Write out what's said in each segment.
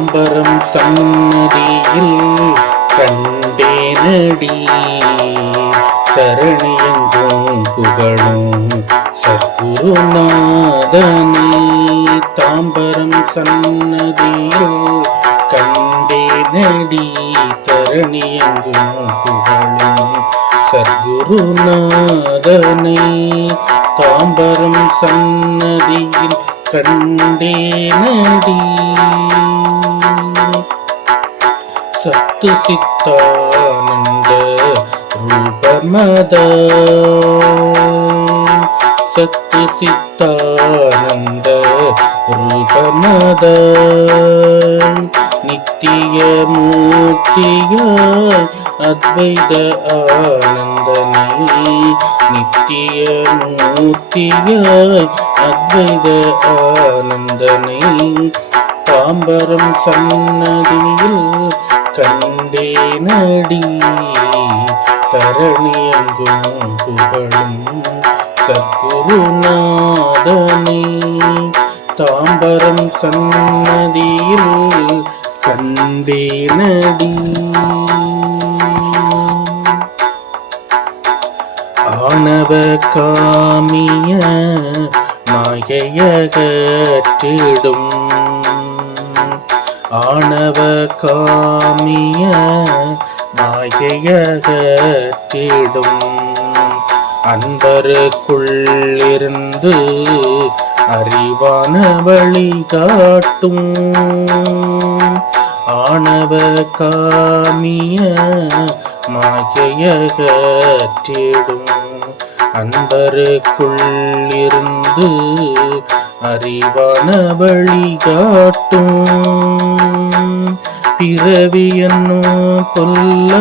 தாம்பரம் சன்னதியில் கண்டேனடி. தரணியங்கும் புகழும் சத்குருநாதனே தாம்பரம் சன்னதியில் கண்டேனடி. தரணியங்கும் புகழும் சத்குருநாதனே தாம்பரம் சன்னதியில் கண்டேனடி. சத்து சித்தானந்த ரூபமத. சத்து சித்தானந்த ரூபமத. நித்திய மூர்த்தியாய் அத்வைத ஆனந்தனே. நித்திய மூர்த்தியாய் அத்வைத ஆனந்தனை. பாம்பரம் சன்னதியில் கண்டேனடி தரணி அங்கும் புகழும் சத்குருநாதனே. தாம்பரம் சன்னதியில் கண்டேனடி ஆணவ காமிய மாயையகற்றிடும் ஆணவ காமிய மாயையகத்திடும் அன்பருக்குள்ளிருந்து அறிவான வழி காட்டும். ஆணவ காமிய மாயையகற்றிடும் அன்பருக்குள்ளிருந்து அறிவான வழி காட்டும். பிறவி என்னும் பொல்ல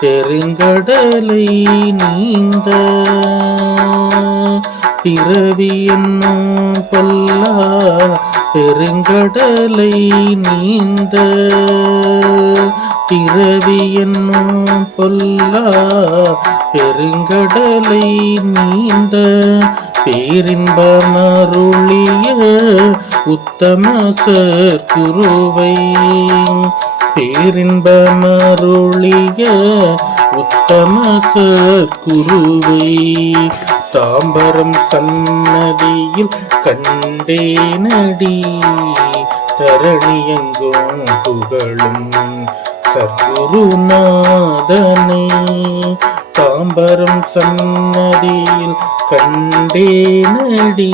பெருங்கடலை நீந்த. பிறவி என்னும் பொல்ல பெருங்கடலை நீந்த. பிறவி என்னும் பொல்லா பெருங்கடலை நீந்த. பேரின்பமருளிய உத்தம சற்குருவை பேரின்பமருளிய உத்தம சற்குருவை தாம்பரம் சன்னதியில் கண்டேனடி தரணியங்கும் புகழும் சத்குருநாதனே. தாம்பரம் சன்னதியில் கண்டேனடி.